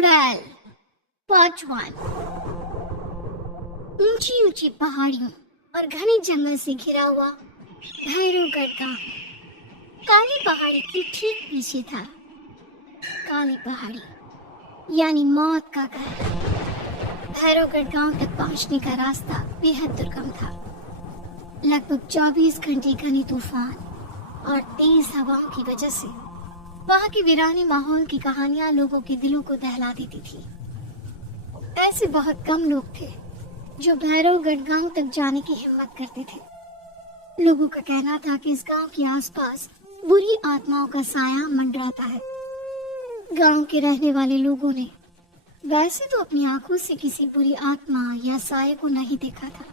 चुड़ैल पार्ट 1। ऊंची ऊंची पहाड़ियों और घने जंगल से घिरा हुआ भैरवगढ़ गांव काली पहाड़ी के ठीक पीछे था। काली पहाड़ी यानी मौत का घर। भैरवगढ़ गांव तक पहुंचने का रास्ता बेहद दुर्गम था। लगभग 24 घंटे घने तूफान और तेज हवाओं की वजह से वहां के वीरानी माहौल की कहानियां लोगों के दिलों को दहला देती थी। ऐसे बहुत कम लोग थे जो भैरवगढ़ गांव तक जाने की हिम्मत करते थे। लोगों का कहना था कि इस गांव के आसपास बुरी आत्माओं का साया मंडराता है। गांव के रहने वाले लोगों ने वैसे तो अपनी आंखों से किसी बुरी आत्मा या साये को नहीं देखा था,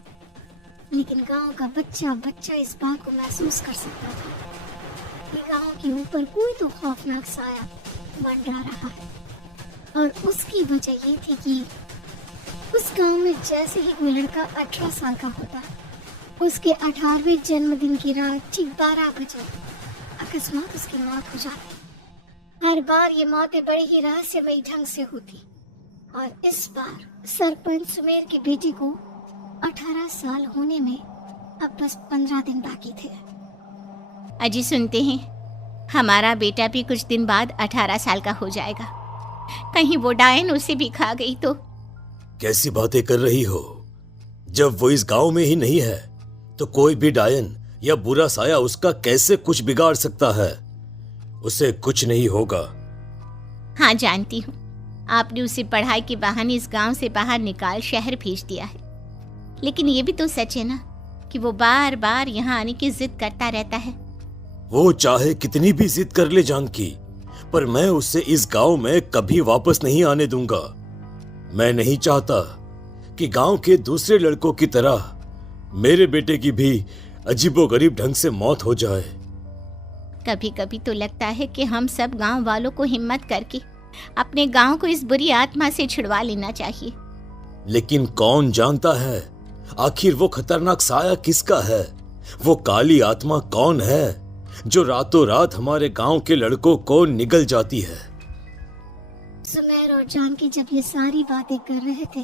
लेकिन गांव का बच्चा बच्चा इस बात को महसूस कर सकता था कि गांव के ऊपर कोई तो खौफनाक साया मंडरा रहा है। और उसकी वजह ये थी कि उस गांव में जैसे ही कोई लड़का 18 साल का होता, उसके 18वें जन्मदिन की रात ठीक 12 बजे अकस्मात उसकी मौत हो जाती। हर बार ये मौतें बड़े ही रहस्यमयी ढंग से होती और इस बार सरपंच सुमेर की बेटी को 18 साल होने में अब बस 15 दिन बाकी थे। अजी सुनते हैं, हमारा बेटा भी कुछ दिन बाद 18 साल का हो जाएगा। कहीं वो डायन उसे भी खा गई तो। कैसी बातें कर रही हो? जब वो इस गांव में ही नहीं है तो कोई भी डायन या बुरा साया उसका कैसे कुछ बिगाड़ सकता है? उसे कुछ नहीं होगा। हाँ जानती हूँ, आपने उसे पढ़ाई के बहाने इस गांव से बाहर निकाल शहर भेज दिया है, लेकिन ये भी तो सच है ना कि वो बार बार यहाँ आने की जिद करता रहता है। वो चाहे कितनी भी जिद कर ले जानकी, पर मैं उसे इस गांव में कभी वापस नहीं आने दूंगा। मैं नहीं चाहता कि गांव के दूसरे लड़कों की तरह मेरे बेटे की भी अजीबोगरीब ढंग से मौत हो जाए। कभी कभी तो लगता है कि हम सब गांव वालों को हिम्मत करके अपने गांव को इस बुरी आत्मा से छुड़वा लेना चाहिए। लेकिन कौन जानता है आखिर वो खतरनाक साया किसका है? वो काली आत्मा कौन है जो रातों रात हमारे गांव के लड़कों को निगल जाती है? सुमेर और जानकी जब ये सारी बातें कर रहे थे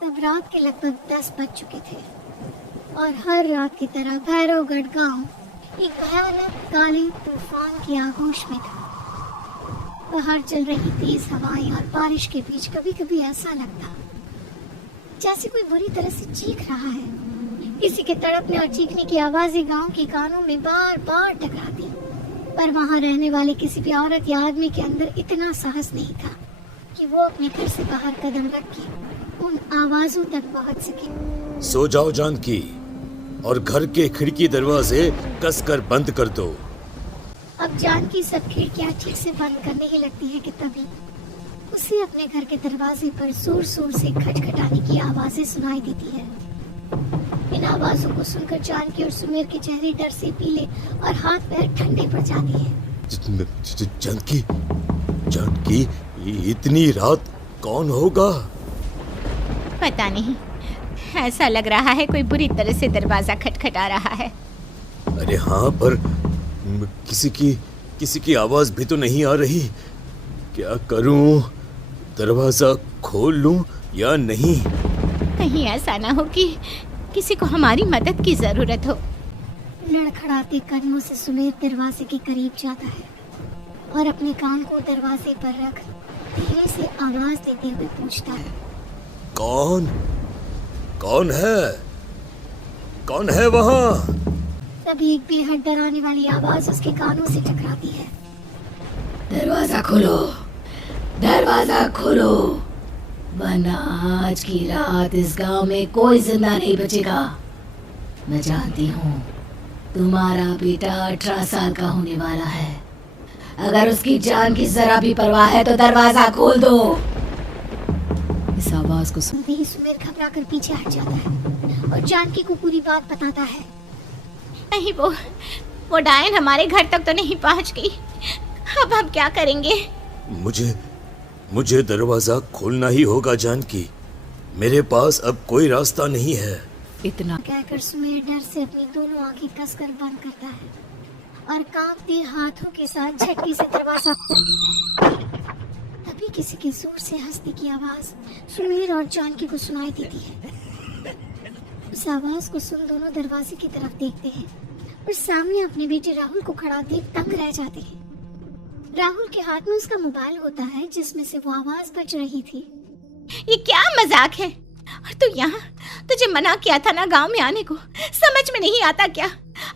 तब रात के लगभग 10 बज चुके थे और हर रात की तरह भैरवगढ़ गांव एक भयानक काले तूफान की आगोश में था। बाहर चल रही तेज हवाएं और बारिश के बीच कभी कभी ऐसा लगता जैसे कोई बुरी तरह से चीख रहा है। किसी के तड़पने और चीखने की आवाजें गांव के कानों में बार बार टकराती, पर वहां रहने वाले किसी भी औरत या आदमी के अंदर इतना साहस नहीं था कि वो अपने घर से बाहर कदम रख के उन आवाजों तक पहुंच सके। सो जाओ जानकी और घर के खिड़की दरवाजे कसकर बंद कर दो। अब जानकी सब खिड़कियां ठीक से बंद करने ही लगती है कि तभी उसे अपने घर के दरवाजे पर जोर जोर से खटखटाने की आवाजें सुनाई देती है। इन आवाजों को सुनकर जानकी और सुमेर के चेहरे डर से पीले और हाथ पैर ठंडे पड़ जाते हैं। जानकी, जानकी, इतनी रात कौन होगा? पता नहीं, ऐसा लग रहा है कोई बुरी तरह से दरवाजा खटखटा रहा है। अरे हाँ, पर किसी की आवाज भी तो नहीं आ रही। क्या करूं? दरवाजा खोल लूं या नहीं? कहीं ऐसा ना हो कि किसी को हमारी मदद की जरूरत हो। लड़खड़ाते कदमों से सुमेर दरवाजे के करीब जाता है और अपने कान को दरवाजे पर रख धीरे से आवाज देते हुए पूछता है, कौन है? कौन है वहाँ? तभी एक बेहद डराने वाली आवाज उसके कानों से टकराती है। दरवाजा खोलो, दरवाजा खोलो, वरना आज की रात इस गांव में कोई जिंदा नहीं बचेगा। मैं जानती हूँ तुम्हारा बेटा 18 साल का होने वाला है। अगर उसकी जान की जरा भी परवाह है तो दरवाजा खोल दो। इस आवाज को सुनते ही सुमेर घबरा कर पीछे हट जाता है और जानकी को पूरी बात बताता है। नहीं, वो डायन हमारे घर तक तो नहीं पहुंच गई। अब हम क्या करेंगे? मुझे दरवाजा खोलना ही होगा जानकी। मेरे पास अब कोई रास्ता नहीं है। इतना कहकर सुमेर डर से अपनी दोनों आंखें कसकर बंद करता है और कांपते हाथों के साथ झटके से दरवाजा तभी किसी के जोर से हंसने की आवाज सुमेर और जानकी को सुनाई देती है। उस आवाज को सुन दोनों दरवाजे की तरफ देखते हैं और सामने अपने बेटे राहुल को खड़ा देख दंग रह जाते हैं। राहुल के हाथ में उसका मोबाइल होता है जिसमें से वो आवाज बज रही थी। ये क्या मजाक है? और तू यहाँ, तुझे मना किया था ना गांव में आने को, समझ में नहीं आता क्या?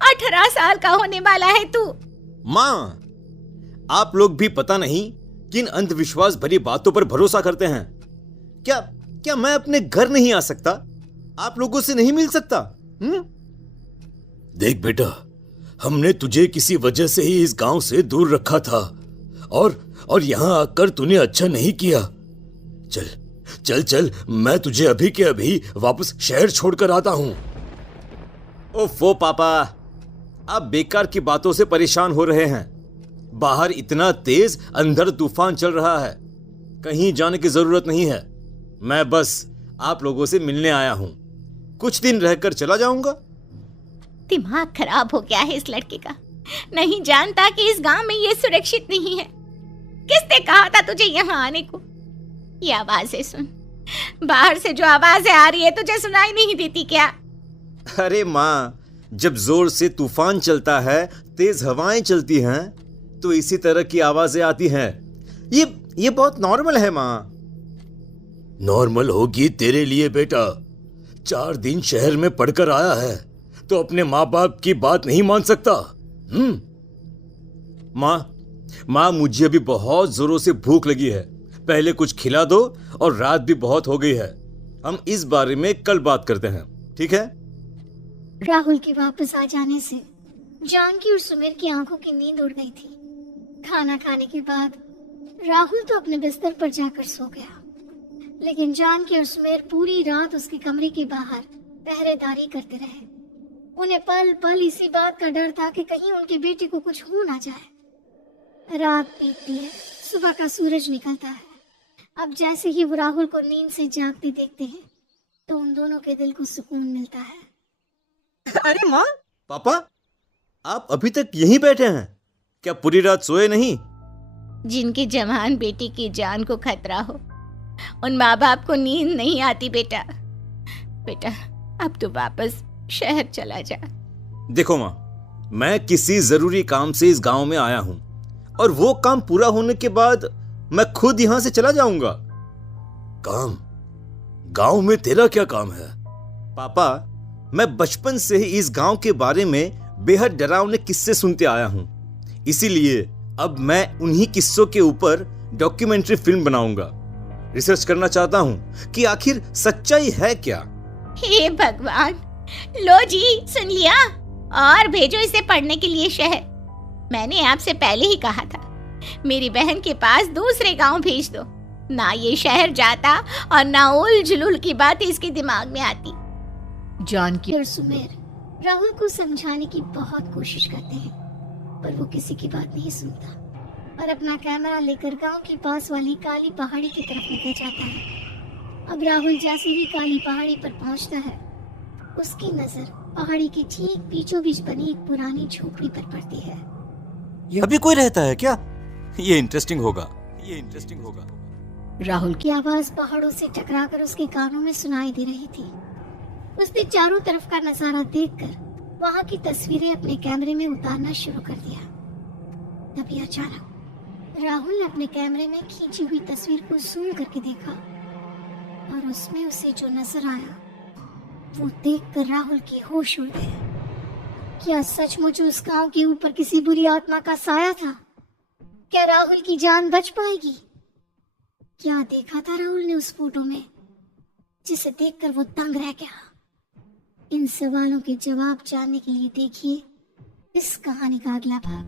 18 साल का होने वाला है तू। माँ, आप लोग भी पता नहीं किन अंधविश्वास भरी बातों पर भरोसा करते हैं। क्या क्या मैं अपने घर नहीं आ सकता? आप लोगों से नहीं मिल सकता? देख बेटा, हमने तुझे किसी वजह से ही इस गांव से दूर रखा था और यहां आकर तूने अच्छा नहीं किया। चल चल चल, मैं तुझे अभी के अभी वापस शहर छोड़कर आता हूं। ओफो पापा, आप बेकार की बातों से परेशान हो रहे हैं। बाहर इतना तेज अंधड़ तूफान चल रहा है, कहीं जाने की जरूरत नहीं है। मैं बस आप लोगों से मिलने आया हूं, कुछ दिन रहकर चला जाऊंगा। दिमाग खराब हो गया है इस लड़के का, नहीं जानता कि इस गांव में ये सुरक्षित नहीं है। किसने कहा था तुझे यहाँ आने को? ये आवाजें सुन, बाहर से जो आवाजें आ रही है तुझे सुनाई नहीं देती क्या? अरे माँ, जब जोर से तूफान चलता है, तेज हवाएं चलती हैं, तो इसी तरह की आवाजें आती हैं। ये बहुत नॉर्मल है माँ। नॉर्मल होगी तेरे लिए बेटा। 4 दिन शहर में पढ़कर आया है तो अपने माँ बाप की बात नहीं मान सकता। माँ, मुझे अभी बहुत जोरों से भूख लगी है, पहले कुछ खिला दो, और रात भी बहुत हो गई है। हम इस बारे में कल बात करते हैं, ठीक है? राहुल के वापस आ जाने से जानकी और सुमेर की आंखों की नींद उड़ गई थी। खाना खाने के बाद राहुल तो अपने बिस्तर पर जाकर सो गया, लेकिन जानकी और सुमेर पूरी रात उसके कमरे के बाहर पहरेदारी करते रहे। उन्हें पल पल इसी बात का डर था कि कहीं उनके बेटे को कुछ हो ना जाए। रात बीतती है, सुबह का सूरज निकलता है। अब जैसे ही वो राहुल को नींद से जागते देखते हैं तो उन दोनों के दिल को सुकून मिलता है। अरे माँ, पापा, आप अभी तक यहीं बैठे हैं? क्या पूरी रात सोए नहीं? जिनकी जवान बेटी की जान को खतरा हो, उन माँ बाप को नींद नहीं आती बेटा। बेटा, अब तो वापस शहर चला जा। देखो माँ, मैं किसी जरूरी काम से इस गांव में आया हूं, और वो काम पूरा होने के बाद मैं खुद यहां से चला जाऊंगा। काम? गांव में तेरा क्या काम है? पापा, मैं बचपन से ही इस गांव के बारे में बेहद डरावने किस्से सुनते आया हूं, इसीलिए अब मैं उन्हीं किस्सों के ऊपर डॉक्यूमेंट्री फिल्म बनाऊंगा। रिसर्च करना चाहता हूं कि आखिर सच्चाई है क्या। हे भगवान, लो जी, सुन लिया, और भेजो इसे पढ़ने के लिए शहर। मैंने आपसे पहले ही कहा था, मेरी बहन के पास दूसरे गांव भेज दो। ना ये शहर जाता और ना उल जुलूल की बात इसके दिमाग में आती। जानकी और सुमेर राहुल को समझाने की बहुत कोशिश करते हैं, पर वो किसी की बात नहीं सुनता और अपना कैमरा लेकर गांव के पास वाली काली पहाड़ी की तरफ निकल जाता है। अब राहुल जैसे ही काली पहाड़ी पर पहुंचता है, उसकी नजर पहाड़ी के ठीक बीचों बीच बनी एक पुरानी झोपड़ी पर पड़ती है। ये अभी कोई रहता है क्या? ये इंटरेस्टिंग होगा। राहुल की आवाज पहाड़ों से टकराकर उसके कानों में सुनाई दे रही थी। उसने चारों तरफ का नजारा देखकर वहां की तस्वीरें अपने कैमरे में उतारना शुरू कर दिया। तभी अचानक राहुल ने अपने कैमरे में खींची हुई तस्वीर को जूम करके देखा, और उसमें उसे जो नजर आया वो देखकर राहुल की होश उड़ गए। क्या सचमुच उस गांव के ऊपर किसी बुरी आत्मा का साया था? क्या राहुल की जान बच पाएगी? क्या देखा था राहुल ने उस फोटो में, जिसे देखकर वो दंग रह गया? इन सवालों के जवाब जानने के लिए देखिए इस कहानी का अगला भाग।